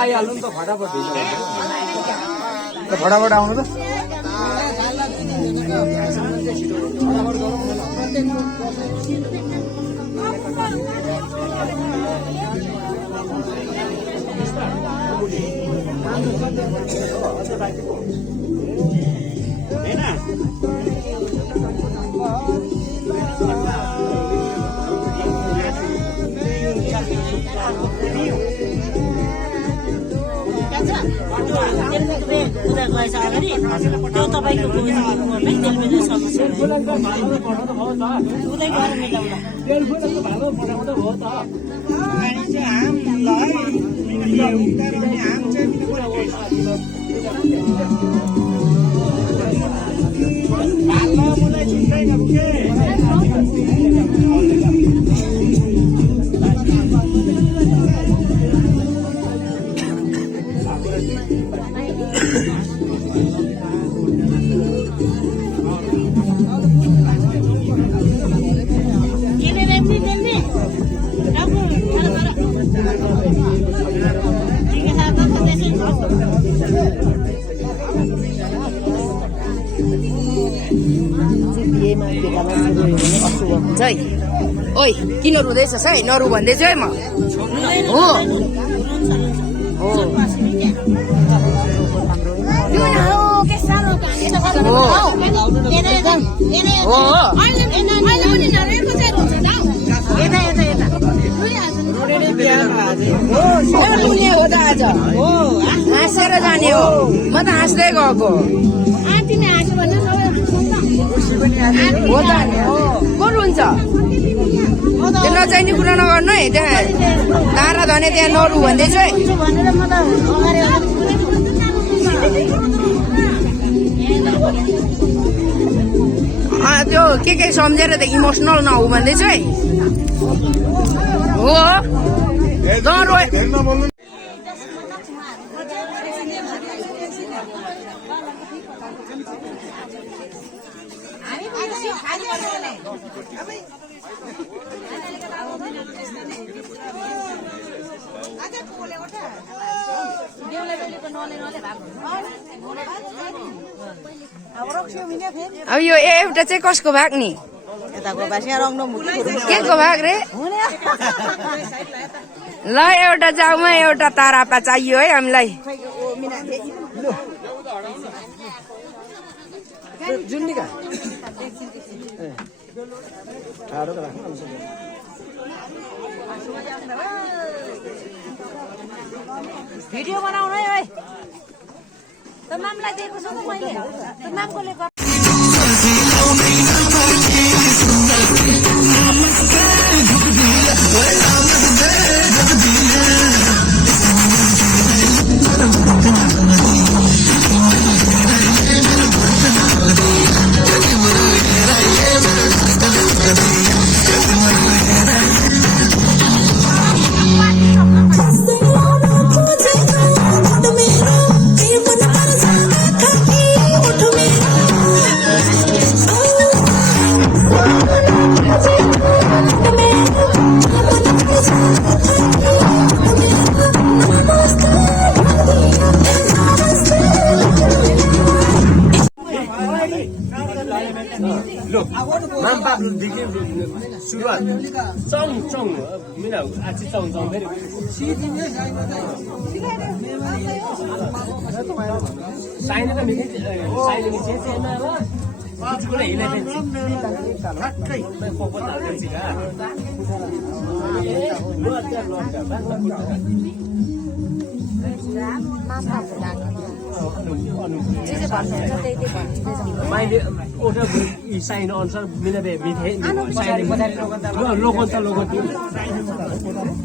आइहाल्नु नि त फटाफट आउनु त त्यो तपाईँको समस्या ओइ किन रुँदैछस् है नरु भन्दैछु है म हो हाँसेर जाने हो म त हाँस्दै गएको हो त को रुन्छ त्यो नचाहिने कुरा नगर्नु है त्यहाँ तारा धने त्यहाँ नरु भन्दैछु है त्यो के सम्झेर त इमोसनल नहु भन्दैछु है हो अब यो एउटा चाहिँ कसको भाग नि के को भाग रे ल एउटा जाउमा एउटा तारापा चाहियो है हामीलाई भिडियो बनाउनु है त मामलाई दिएको छु त मैले त मामकोले सुरुवात चङ चङ मिना आछि चङ चङ फेरि साइने त मिनि साइने नि चाहिँ न कुचुको नै हिलै फेरि ठक्कै पोको ताल्दै छ लो त्यहाँ लड्का बाङ्ला मैले ओटा साइन अनुसार मिलाबे मिथे लोगन त लोगन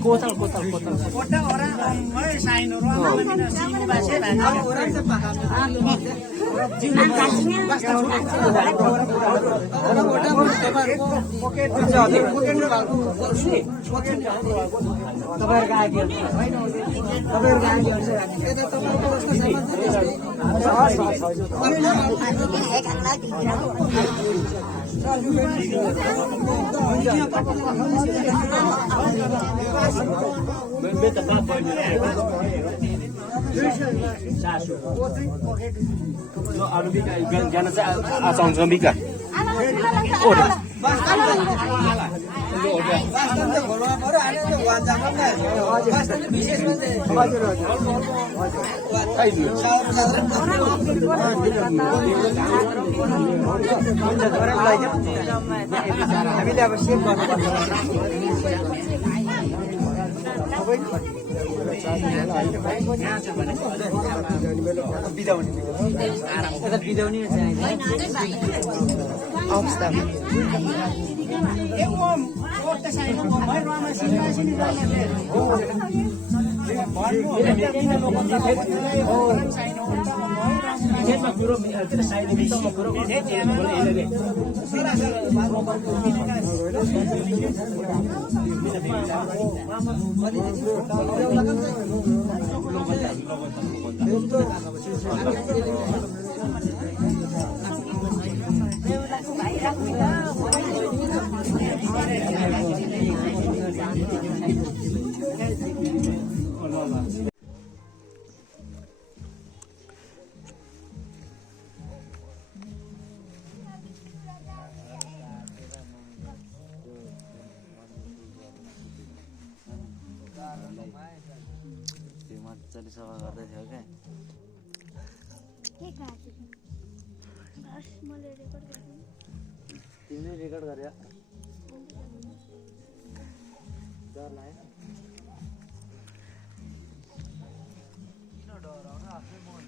कोतल कोतल कोतल ओटा ओरा साइन रो मिना सिन बासे अरू बिका ज्ञान चाहिँ आउँछ बिका हामीले अब सेभ बिदाउने अवस्था मजाले सफा गर्दै थियो क्या तिमीले रेकर्ड गर्यो डर लाग्यो किन डराउनु आफ्नै मन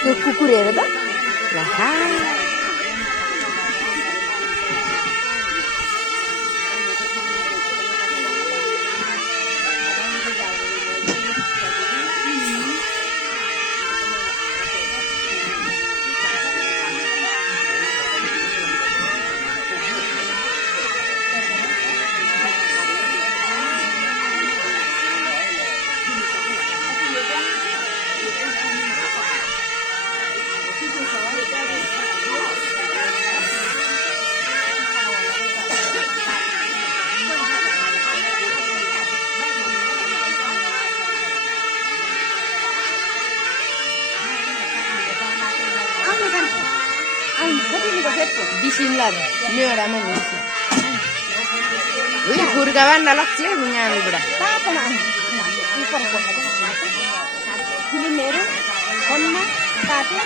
त्यो कुकुर हेर त Disimlar, nyora mana isi. Wih, kurgawan nalak sih punya ambil berapa? फिल्महरू फोनमा काट्यो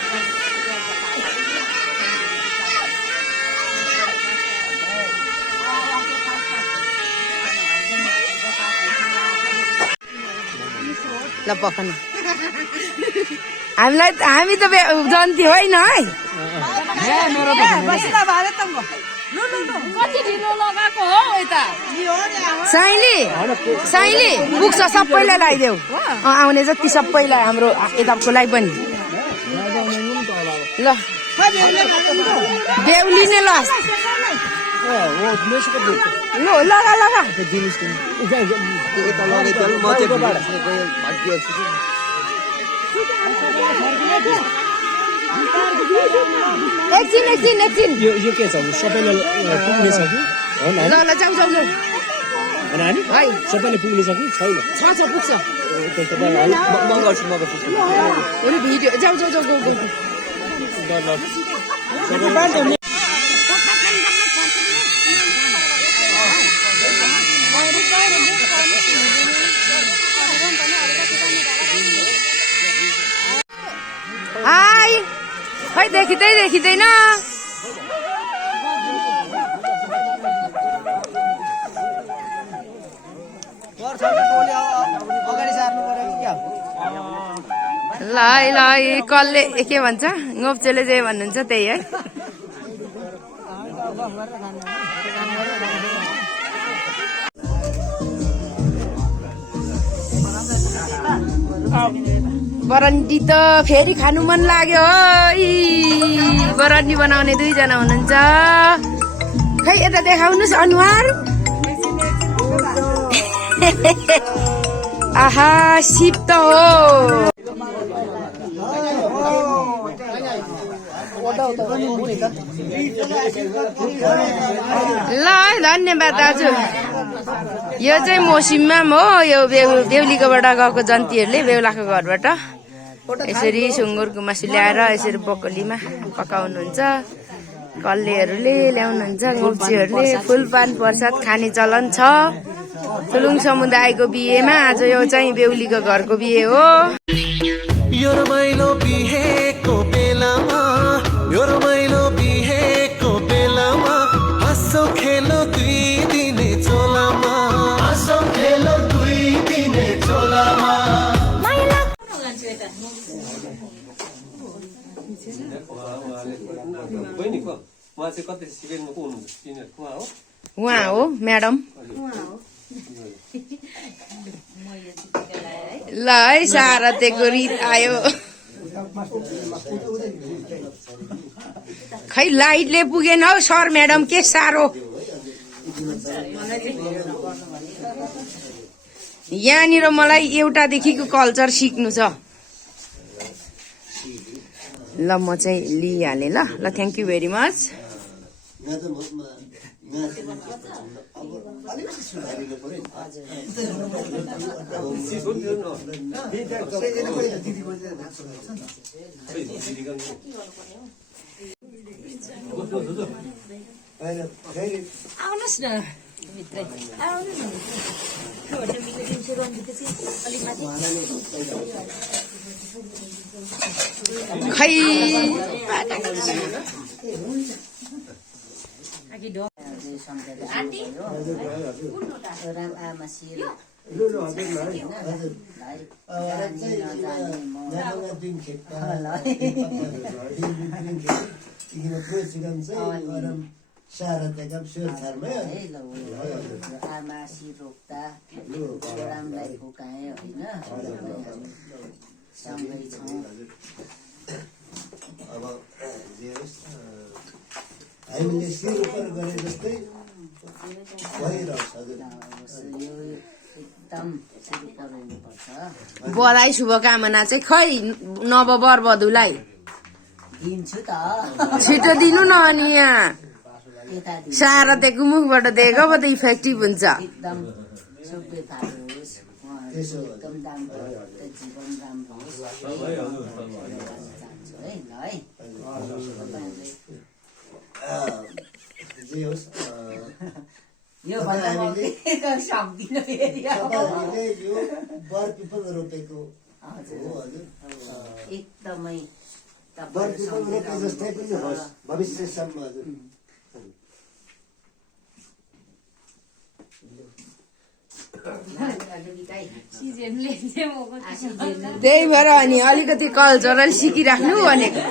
ल पखन हामी त जन्ती होइन है साइली पुग्छ सबैलाई लगाइदेऊ आउने जति सबैलाई हाम्रो यताकोलाई पनि ल बेहुली नै ल लगा लगा एकछिन यो के छ सबैले पुग्ने छ कि ल ल जाऊ जाऊ जाऊ नानी है सबैले पुग्ने छ कि छैन छ पुग्छ म गर्छु अनि भिडियो जाऊ जाऊ जाऊ गो हाय खै देखिँदैन ल कसले के भन्छ ngopchele जे भन्नुहुन्छ त्यही है बरन्डी त फेरि खानु मन लाग्यो है बरन्डी बनाउने दुईजना हुनुहुन्छ खै यता देखाउनुहोस् अनुहार आहा सिप त हो ल है धन्यवाद दाजु यो चाहिँ मौसिममा हो यो बेहुलीकोबाट गएको जन्तीहरूले बेहुलाको घरबाट यसरी सुँगुरको मासु ल्याएर यसरी बकलीमा पकाउनुहुन्छ कल्लेहरूले ल्याउनुहुन्छ गोप्चीहरूले फुलपान प्रसाद खाने चलन छ तुलुङ समुदायको बिहेमा आज यो चाहिँ बेहुलीको घरको बिहे हो उहाँ हो म्याडम ल है सारथेको रित आयो खै लाइटले पुगेन हौ सर म्याडम के साह्रो यहाँनिर मलाई एउटादेखिको कल्चर सिक्नु छ ल म चाहिँ लिइहालेँ ल थ्याङ्क यू भेरी मच आउनुहोस् न भित्रै खै हामीले शिर उपर गरे जस्तै बधाई शुभकामना चाहिँ खै नवबर वधुलाई छिटो दिनु न अनि यहाँ सारथेको मुखबाट दिएको पो त इफेक्टिभ हुन्छ जे होस् यो भन्दा म सक्दिनँ फेरि अब। तपाईँहरूले यो बर पिपल रोपेको हजुर हो हजुर एकदमै बर पिपल रोपे जस्तै पनि होस् भविष्यसम्म हजुर त्यही भएर अनि अलिकति कल्चरल सिकिराख्नु भनेको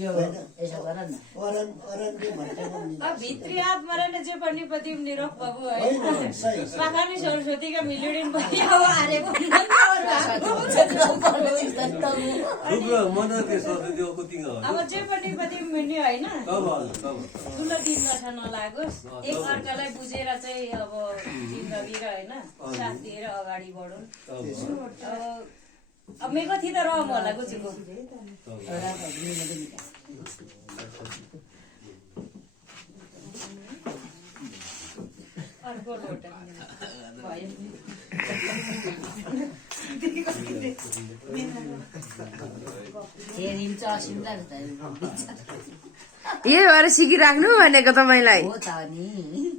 यसो गर न अरनले भन्टेको नि भित्री आत्माले नै जे पनि पति निरोग बाबु है होइन सही पाखानी सरस्वतीका मिलिडिन भयो हारेको अब जे पनि पति मिल्ने होइन ठुलो दिन नथा नलागोस् एक अर्कालाई बुझेर चाहिँ अब जिन्दगी र होइन साथ दिएर अगाडि बढौँ अब मेको थिए त रम होला गुचीको अर्को लोटा हेरिन्छ असिमलाई यही भएर सिकिराख्नु भनेको तपाईँलाई हो त नि